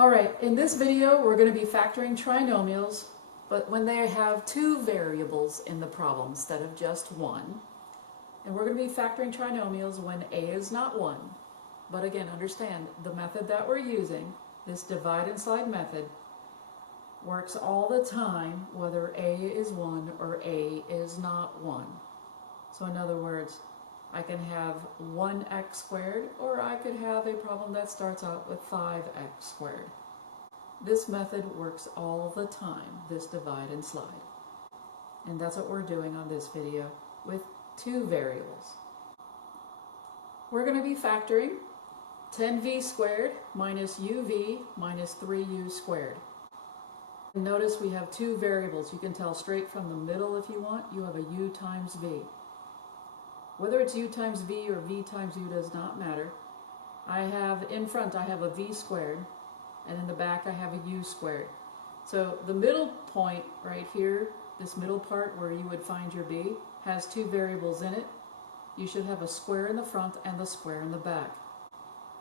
Alright, in this video we're going to be factoring trinomials, but when they have two variables in the problem instead of just one. And we're going to be factoring trinomials when a is not 1. But again, understand, the method that we're using, this divide and slide method, works all the time whether a is 1 or a is not 1. So in other words, I can have 1x squared, or I could have a problem that starts out with 5x squared. This method works all the time, this divide and slide. And that's what we're doing on this video with two variables. We're going to be factoring 10v squared minus uv minus 3u squared. And notice we have two variables. You can tell straight from the middle if you want. You have a u times v. Whether it's u times v or v times u does not matter. In front I have a v squared, and in the back I have a u squared. So the middle point right here, this middle part where you would find your b, has two variables in it. You should have a square in the front and the square in the back.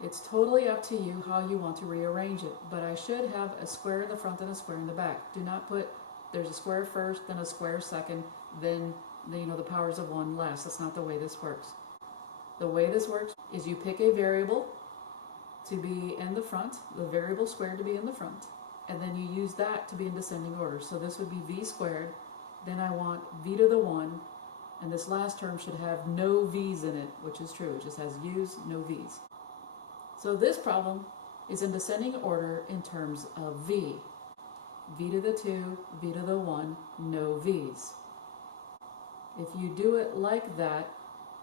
It's totally up to you how you want to rearrange it, but I should have a square in the front and a square in the back. Do not put, there's a square first, then a square second, then the powers of 1 last. That's not the way this works. The way this works is you pick a variable to be in the front, the variable squared to be in the front, and then you use that to be in descending order. So this would be v squared, then I want v to the 1, and this last term should have no v's in it, which is true. It just has u's, no v's. So this problem is in descending order in terms of v. v to the 2, v to the 1, no v's. If you do it like that,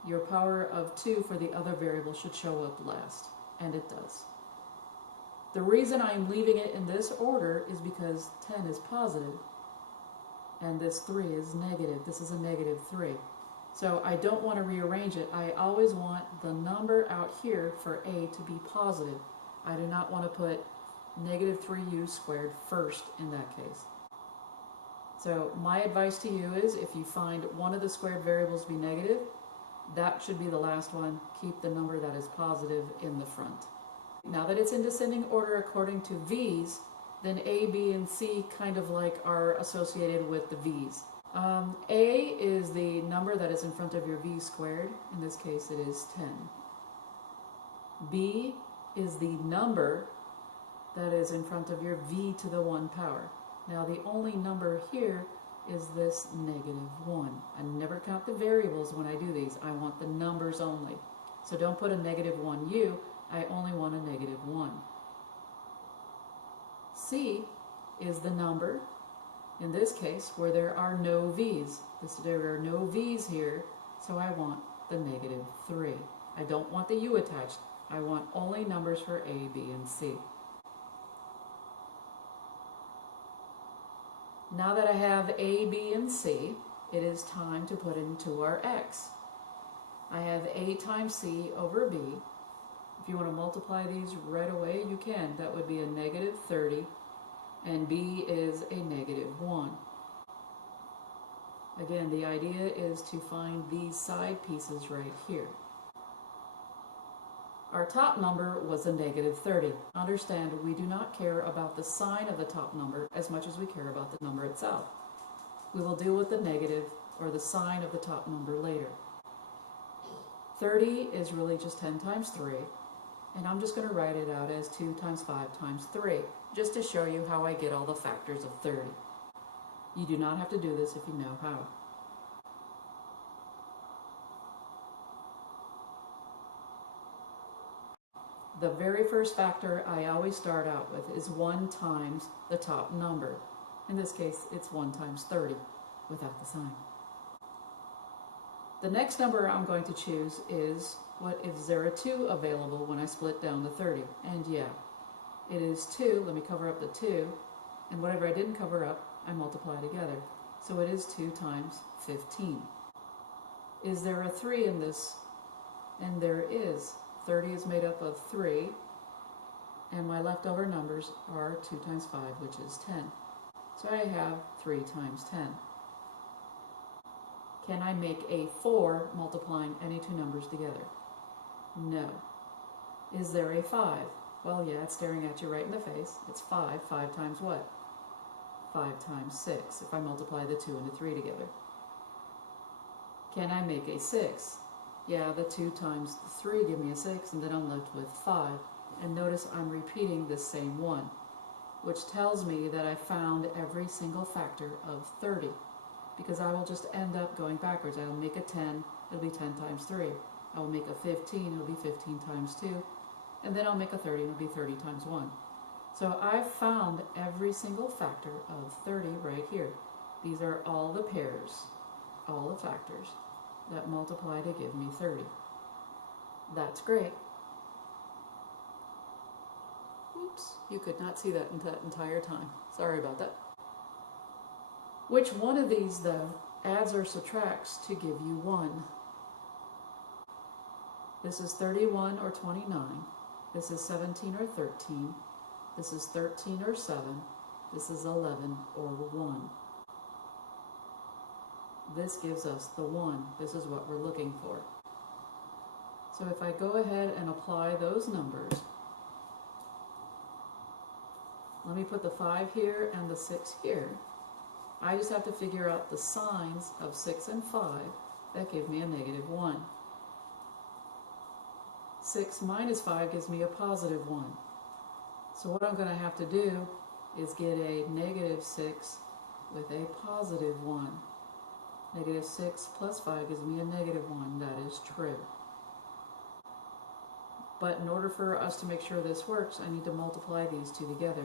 your power of 2 for the other variable should show up last, and it does. The reason I'm leaving it in this order is because 10 is positive, and this 3 is negative. This is a negative 3. So I don't want to rearrange it. I always want the number out here for a to be positive. I do not want to put negative 3u squared first in that case. So my advice to you is, if you find one of the squared variables to be negative, that should be the last one. Keep the number that is positive in the front. Now that it's in descending order according to v's, then a, b, and c kind of like are associated with the v's. A is the number that is in front of your v squared. In this case it is 10. B is the number that is in front of your v to the 1 power. Now the only number here is this negative 1. I never count the variables when I do these. I want the numbers only. So don't put a negative 1u. I only want a negative 1. C is the number, in this case, where there are no v's. There are no v's here, so I want the negative 3. I don't want the u attached. I want only numbers for A, B, and C. Now that I have A, B, and C, it is time to put into our x. I have A times C over B. If you want to multiply these right away, you can. That would be a negative 30, and B is a negative 1. Again, the idea is to find these side pieces right here. Our top number was a negative 30. Understand, we do not care about the sign of the top number as much as we care about the number itself. We will deal with the negative or the sign of the top number later. 30 is really just 10 times 3, and I'm just going to write it out as 2 times 5 times 3, just to show you how I get all the factors of 30. You do not have to do this if you know how. The very first factor I always start out with is 1 times the top number. In this case, it's 1 times 30 without the sign. The next number I'm going to choose is, is there a 2 available when I split down the 30? And yeah, it is 2. Let me cover up the 2. And whatever I didn't cover up, I multiply together. So it is 2 times 15. Is there a 3 in this? And there is. 30 is made up of 3, and my leftover numbers are 2 times 5, which is 10. So I have 3 times 10. Can I make a 4 multiplying any two numbers together? No. Is there a 5? Well, yeah, it's staring at you right in the face. It's 5. 5 times what? 5 times 6, if I multiply the 2 and the 3 together. Can I make a 6? Yeah, the 2 times the 3 give me a 6, and then I'm left with 5. And notice I'm repeating this same 1, which tells me that I found every single factor of 30, because I will just end up going backwards. I will make a 10, it'll be 10 times 3. I will make a 15, it'll be 15 times 2. And then I'll make a 30, it'll be 30 times 1. So I've found every single factor of 30 right here. These are all the pairs, all the factors that multiply to give me 30. That's great. Oops, you could not see that entire time. Sorry about that. Which one of these, though, adds or subtracts to give you 1? This is 31 or 29. This is 17 or 13. This is 13 or 7. This is 11 or 1. This gives us the 1. This is what we're looking for. So if I go ahead and apply those numbers, let me put the 5 here and the 6 here. I just have to figure out the signs of 6 and 5 that give me a negative 1. 6 minus 5 gives me a positive 1. So what I'm going to have to do is get a negative 6 with a positive 1. Negative 6 plus 5 gives me a negative 1. That is true. But in order for us to make sure this works, I need to multiply these two together.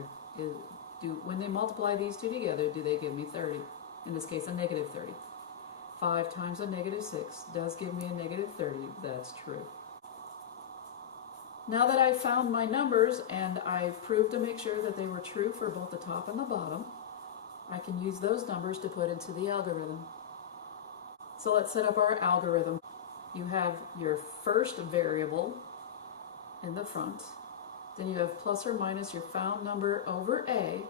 When they multiply these two together, do they give me 30? In this case, a negative 30. 5 times a negative 6 does give me a negative 30. That's true. Now that I've found my numbers and I've proved to make sure that they were true for both the top and the bottom, I can use those numbers to put into the algorithm. So let's set up our algorithm. You have your first variable in the front, then you have plus or minus your found number over a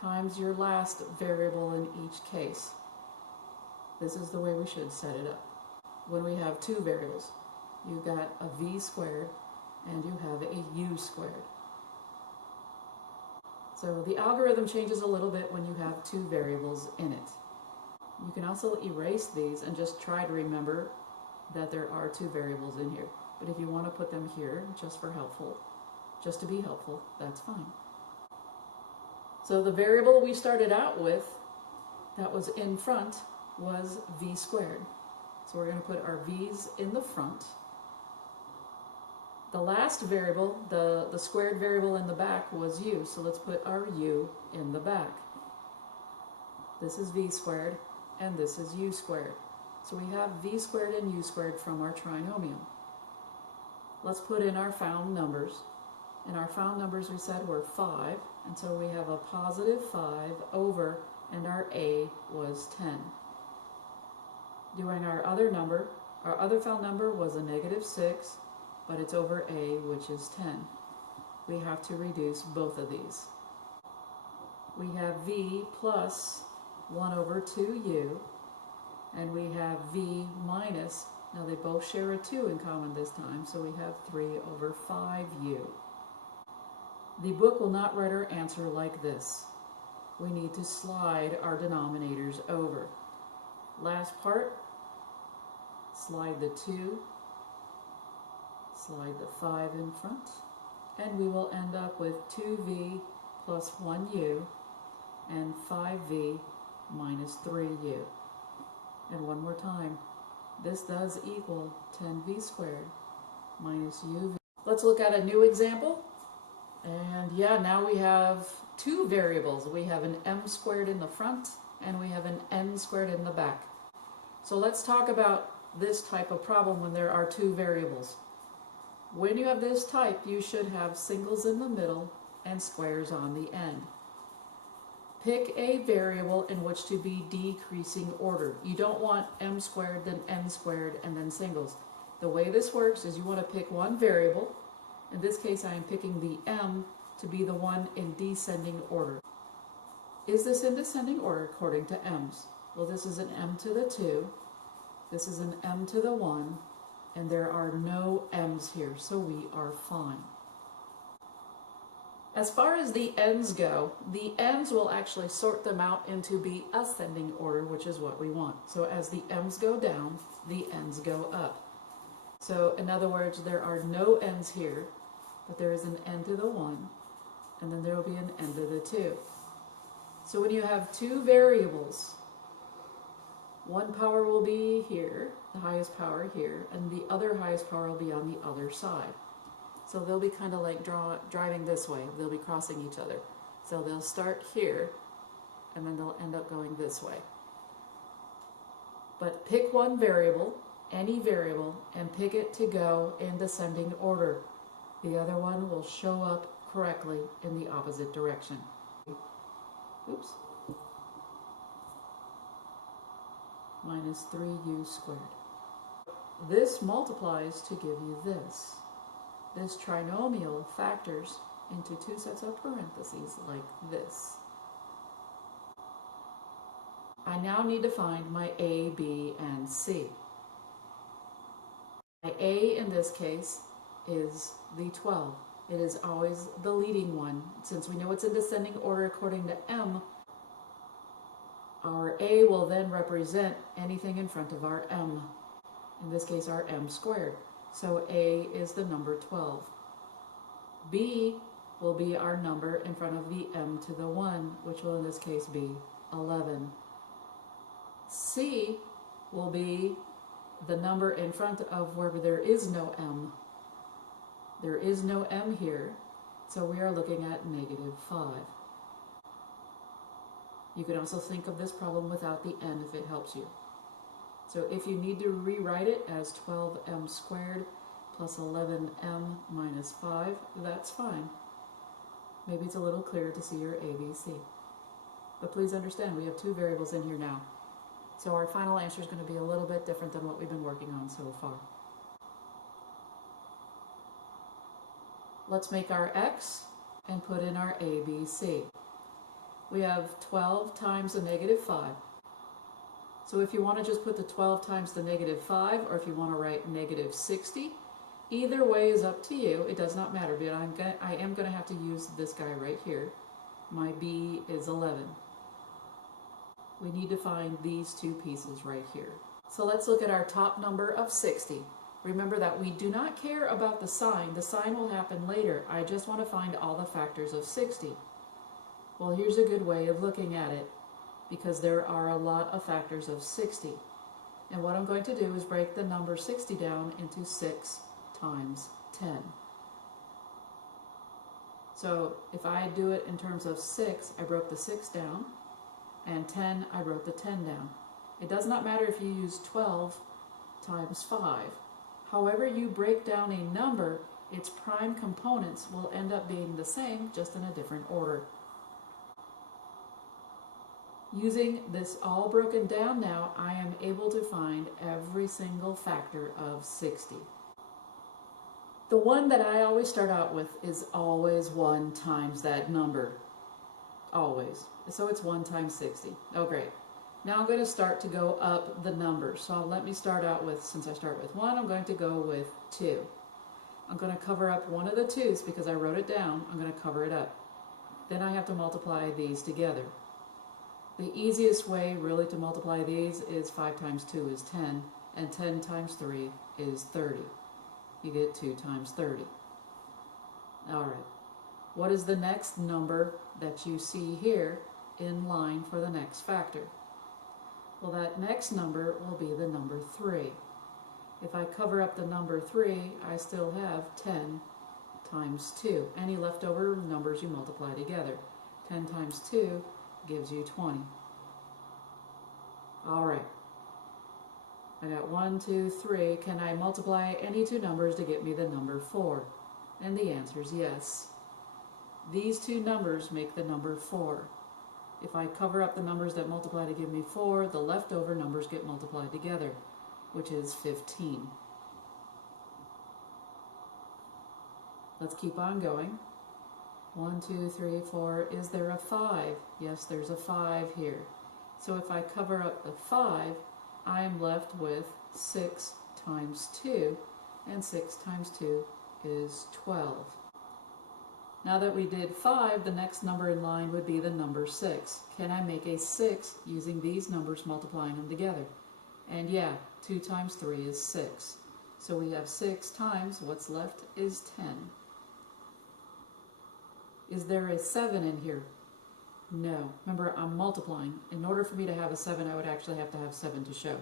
times your last variable in each case. This is the way we should set it up. When we have two variables, you've got a v squared and you have a u squared. So the algorithm changes a little bit when you have two variables in it. You can also erase these and just try to remember that there are two variables in here. But if you want to put them here just to be helpful, that's fine. So the variable we started out with that was in front was v squared. So we're going to put our v's in the front. The last variable, the squared variable in the back, was u, so let's put our u in the back. This is v squared, and this is u squared. So we have v squared and u squared from our trinomial. Let's put in our found numbers. And our found numbers we said were 5, and so we have a positive 5 over, and our a was 10. Doing our other number, our other found number was a negative 6, but it's over a, which is 10. We have to reduce both of these. We have v plus 1 over 2u, and we have v minus, now they both share a 2 in common this time, so we have 3 over 5u. The book will not write our answer like this. We need to slide our denominators over. Last part, slide the 2, slide the 5 in front, and we will end up with 2v plus 1u and 5v minus 3u. And one more time, this does equal 10v squared minus uv. Let's look at a new example. And yeah, now we have two variables. We have an m squared in the front and we have an n squared in the back. So let's talk about this type of problem when there are two variables. When you have this type, you should have singles in the middle and squares on the end. Pick a variable in which to be decreasing order. You don't want m squared, then n squared, and then singles. The way this works is you want to pick one variable. In this case, I am picking the m to be the one in descending order. Is this in descending order according to m's? Well, this is an m to the 2, this is an m to the 1, and there are no m's here, so we are fine. As far as the ends go, the ends will actually sort them out into the ascending order, which is what we want. So as the m's go down, the ends go up. So in other words, there are no ends here, but there is an n to the 1, and then there will be an n to the 2. So when you have two variables, one power will be here, the highest power here, and the other highest power will be on the other side. So they'll be kind of like driving this way. They'll be crossing each other. So they'll start here, and then they'll end up going this way. But pick one variable, any variable, and pick it to go in descending order. The other one will show up correctly in the opposite direction. Oops. Minus 3u squared. This multiplies to give you this. This trinomial factors into two sets of parentheses like this. I now need to find my A, B, and C. My A in this case is the 12. It is always the leading one. Since we know it's in descending order according to M, our A will then represent anything in front of our M. In this case, our M squared. So A is the number 12. B will be our number in front of the M to the 1, which will in this case be 11. C will be the number in front of where there is no M. There is no M here, so we are looking at negative 5. You can also think of this problem without the n if it helps you. So if you need to rewrite it as 12m squared plus 11m minus 5, that's fine. Maybe it's a little clearer to see your A, B, C. But please understand, we have two variables in here now. So our final answer is going to be a little bit different than what we've been working on so far. Let's make our x and put in our A, B, C. We have 12 times the negative 5. So if you want to just put the 12 times the negative 5, or if you want to write negative 60, either way is up to you. It does not matter, but I am going to have to use this guy right here. My B is 11. We need to find these two pieces right here. So let's look at our top number of 60. Remember that we do not care about the sign. The sign will happen later. I just want to find all the factors of 60. Well, here's a good way of looking at it, because there are a lot of factors of 60. And what I'm going to do is break the number 60 down into 6 times 10. So if I do it in terms of 6, I broke the 6 down, and 10, I wrote the 10 down. It does not matter if you use 12 times 5. However you break down a number, its prime components will end up being the same, just in a different order. Using this all broken down now, I am able to find every single factor of 60. The one that I always start out with is always 1 times that number. Always. So it's 1 times 60. Oh, great. Now I'm going to start to go up the numbers. So let me start out with, since I start with 1, I'm going to go with 2. I'm going to cover up one of the 2's because I wrote it down. I'm going to cover it up. Then I have to multiply these together. The easiest way really to multiply these is 5 times 2 is 10, and 10 times 3 is 30. You get 2 times 30. All right. What is the next number that you see here in line for the next factor? Well, that next number will be the number 3. If I cover up the number 3, I still have 10 times 2. Any leftover numbers you multiply together. 10 times 2 gives you 20. All right. I got 1, 2, 3. Can I multiply any two numbers to get me the number 4? And the answer is yes. These two numbers make the number 4. If I cover up the numbers that multiply to give me 4, the leftover numbers get multiplied together, which is 15. Let's keep on going. 1, 2, 3, 4. Is there a 5? Yes, there's a 5 here. So if I cover up the 5, I am left with 6 times 2, and 6 times 2 is 12. Now that we did 5, the next number in line would be the number 6. Can I make a 6 using these numbers, multiplying them together? And yeah, 2 times 3 is 6. So we have 6 times what's left is 10. Is there a 7 in here? No. Remember, I'm multiplying. In order for me to have a 7, I would actually have to have 7 to show.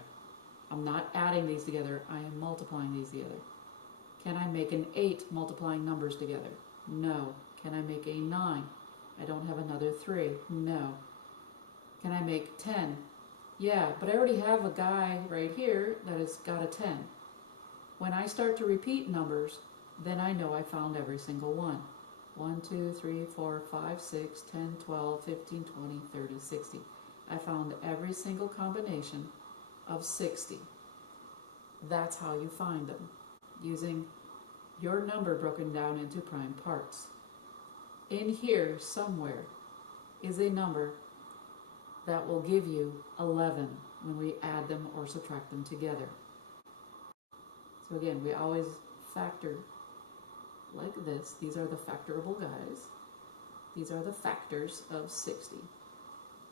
I'm not adding these together, I am multiplying these together. Can I make an 8 multiplying numbers together? No. Can I make a 9? I don't have another 3. No. Can I make 10? Yeah, but I already have a guy right here that has got a 10. When I start to repeat numbers, then I know I found every single one. 1, 2, 3, 4, 5, 6, 10, 12, 15, 20, 30, 60. I found every single combination of 60. That's how you find them, using your number broken down into prime parts. In here somewhere is a number that will give you 11 when we add them or subtract them together. So again, we always factor like this. These are the factorable guys. These are the factors of 60.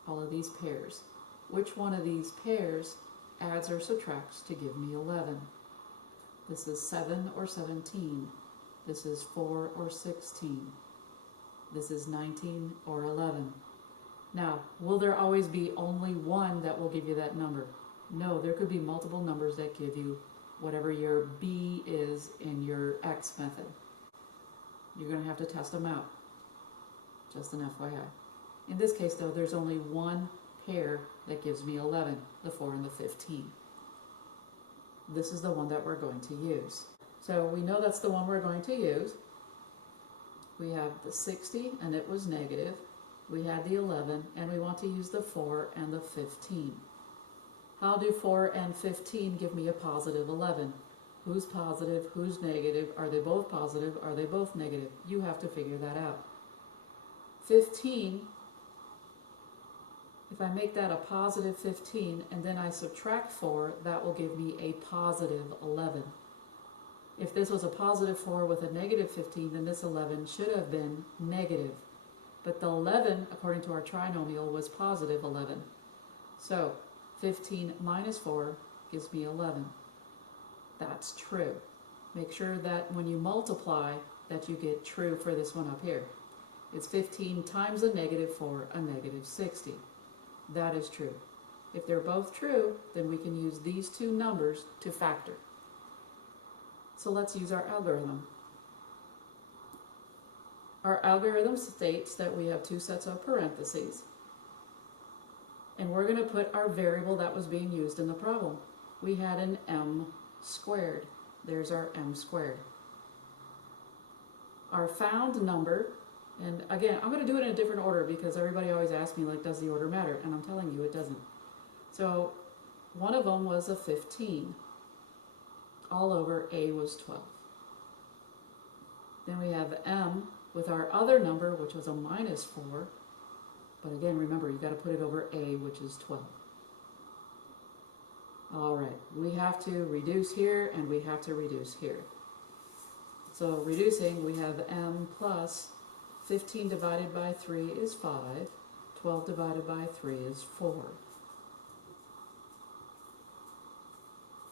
All of these pairs. Which one of these pairs adds or subtracts to give me 11? This is 7 or 17. This is 4 or 16. This is 19 or 11. Now, will there always be only one that will give you that number? No, there could be multiple numbers that give you whatever your B is in your X method. You're going to have to test them out. Just an FYI. In this case, though, there's only one pair that gives me 11, the 4 and the 15. This is the one that we're going to use. So we know that's the one we're going to use. We have the 60, and it was negative. We had the 11, and we want to use the 4 and the 15. How do 4 and 15 give me a positive 11? Who's positive? Who's negative? Are they both positive? Are they both negative? You have to figure that out. 15, if I make that a positive 15 and then I subtract 4, that will give me a positive 11. If this was a positive 4 with a negative 15, then this 11 should have been negative. But the 11, according to our trinomial, was positive 11. So 15 minus 4 gives me 11. That's true. Make sure that when you multiply that you get true for this one up here. It's 15 times a negative 4, a negative 60. That is true. If they're both true, then we can use these two numbers to factor. So let's use our algorithm. Our algorithm states that we have two sets of parentheses. And we're going to put our variable that was being used in the problem. We had an m squared. There's our m squared. Our found number, and again, I'm going to do it in a different order because everybody always asks me, like, does the order matter? And I'm telling you, it doesn't. So one of them was a 15. All over a was 12. Then we have m with our other number, which was a minus 4. But again, remember, you've got to put it over a, which is 12. All right, we have to reduce here, and we have to reduce here. So reducing, we have m plus 15 divided by 3 is 5. 12 divided by 3 is 4.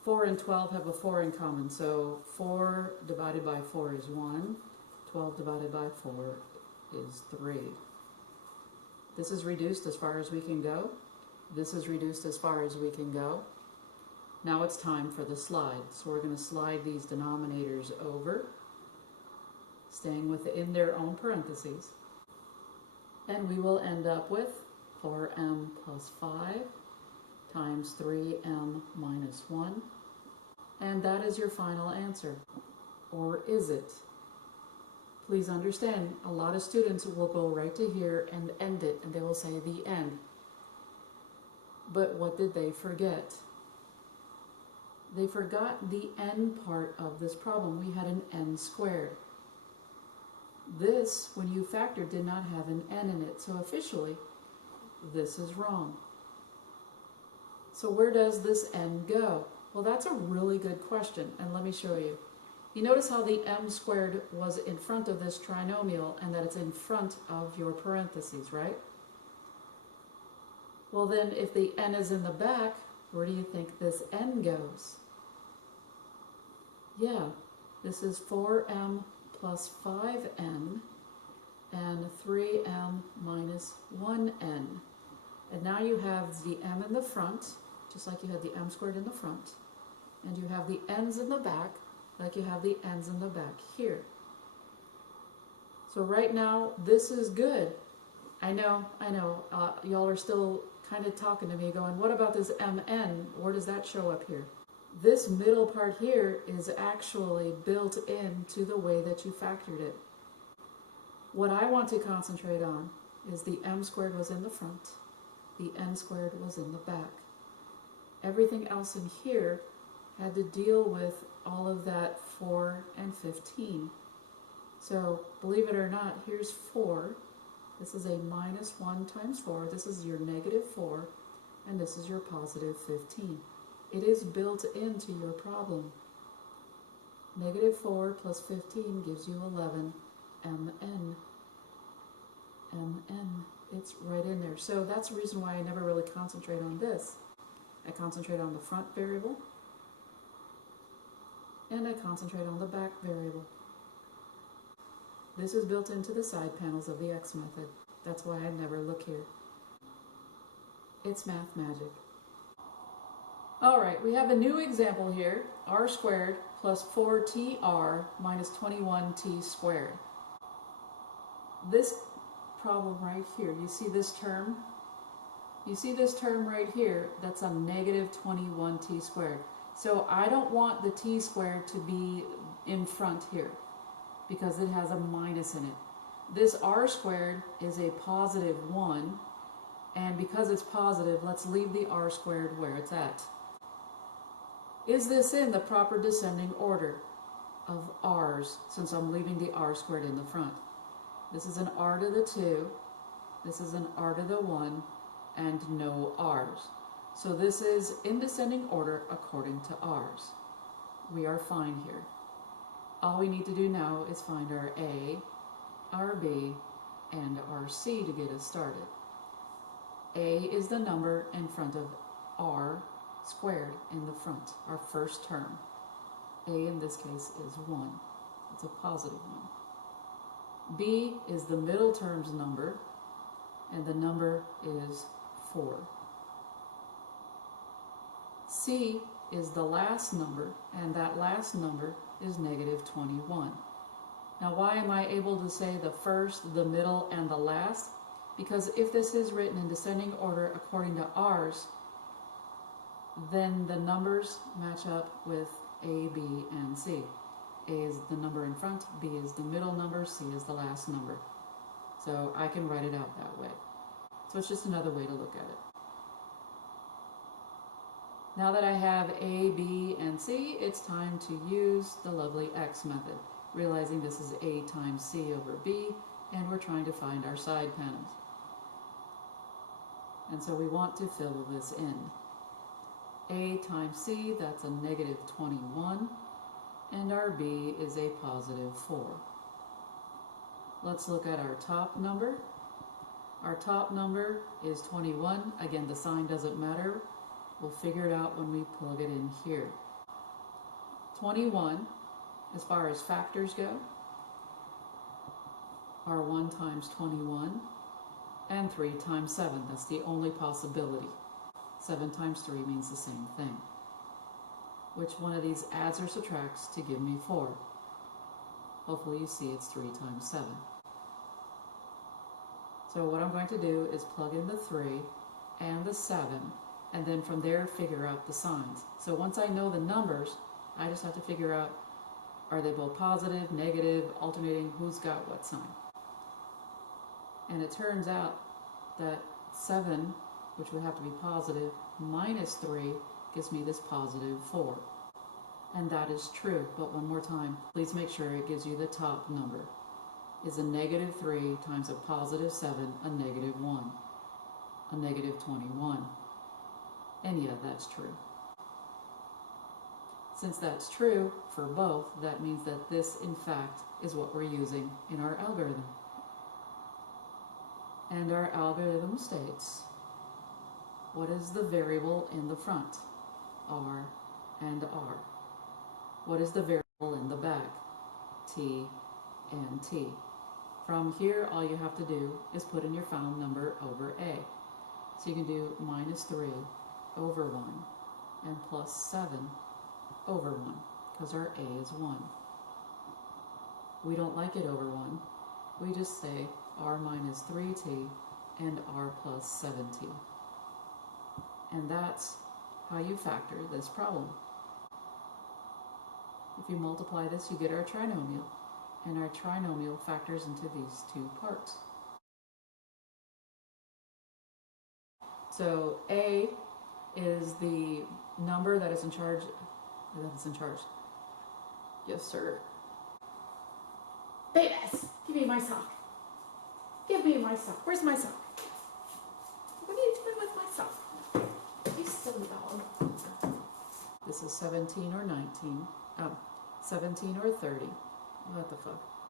4 and 12 have a 4 in common, so 4 divided by 4 is 1. 12 divided by 4 is 3. This is reduced as far as we can go. This is reduced as far as we can go. Now it's time for the slide. So we're going to slide these denominators over, staying within their own parentheses. And we will end up with 4m plus 5 times 3m minus 1. And that is your final answer. Or is it? Please understand, a lot of students will go right to here and end it, and they will say the end. But what did they forget? They forgot the n part of this problem. We had an n squared. This, when you factored, did not have an n in it, so officially, this is wrong. So where does this n go? Well, that's a really good question, and let me show you. You notice how the m squared was in front of this trinomial and that it's in front of your parentheses, right? Well then, if the n is in the back, where do you think this n goes? Yeah, this is 4m plus 5n and 3m minus 1n. And now you have the m in the front, just like you had the m squared in the front, and you have the n's in the back, like you have the n's in the back here. So right now, this is good. I know, y'all are still kind of talking to me going, what about this mn? Where does that show up here? This middle part here is actually built into the way that you factored it. What I want to concentrate on is the m squared was in the front, the n squared was in the back. Everything else in here had to deal with all of that 4 and 15. So, believe it or not, here's 4. This is a minus 1 times 4. This is your negative 4. And this is your positive 15. It is built into your problem. Negative 4 plus 15 gives you 11 mn. mn. It's right in there. So that's the reason why I never really concentrate on this. I concentrate on the front variable. And I concentrate on the back variable. This is built into the side panels of the X method. That's why I never look here. It's math magic. Alright, we have a new example here. R squared plus 4tr minus 21t squared. This problem right here, you see this term? You see this term right here? That's a negative 21t squared. So I don't want the t squared to be in front here because it has a minus in it. This r squared is a positive 1, and because it's positive, let's leave the r squared where it's at. Is this in the proper descending order of r's, since I'm leaving the r squared in the front? This is an r to the 2, this is an r to the 1, and no r's. So this is in descending order according to r's. We are fine here. All we need to do now is find our a, our b, and our c to get us started. A is the number in front of r squared in the front, our first term. A in this case is 1. It's a positive 1. B is the middle term's number, and the number is 4. C is the last number, and that last number is negative 21. Now why am I able to say the first, the middle, and the last? Because if this is written in descending order according to r's, then the numbers match up with A, B, and C. A is the number in front, B is the middle number, C is the last number. So I can write it out that way. So it's just another way to look at it. Now that I have A, B, and C, it's time to use the lovely X method, realizing this is A times C over B, and we're trying to find our side panels. And so we want to fill this in. A times C, that's a negative 21, and our B is a positive 4. Let's look at our top number. Our top number is 21. Again, the sign doesn't matter. We'll figure it out when we plug it in here. 21, as far as factors go, are 1 times 21 and 3 times 7. That's the only possibility. 7 times 3 means the same thing. Which one of these adds or subtracts to give me 4? Hopefully you see it's 3 times 7. So what I'm going to do is plug in the 3 and the 7, and then from there figure out the signs. So once I know the numbers, I just have to figure out, are they both positive, negative, alternating, who's got what sign? And it turns out that 7, which would have to be positive, minus 3 gives me this positive 4. And that is true, but one more time, please make sure it gives you the top number. Is a negative 3 times a positive 7 a negative 1? A negative 21. And yeah, that's true. Since that's true for both, that means that this, in fact, is what we're using in our algorithm. And our algorithm states, what is the variable in the front? R and R. What is the variable in the back? T and T. From here, all you have to do is put in your found number over A. So you can do minus 3 over 1 and plus 7 over 1, because our A is 1. We don't like it over 1. We just say R minus 3T and R plus 7T. And that's how you factor this problem. If you multiply this, you get our trinomial, and our trinomial factors into these two parts. So A is the number that is in charge. Yes, sir. Babies, give me my sock. Give me my sock. Where's my sock? What are you doing with my sock? You silly dog. This is 17 or 19. 17 or 30. What the fuck?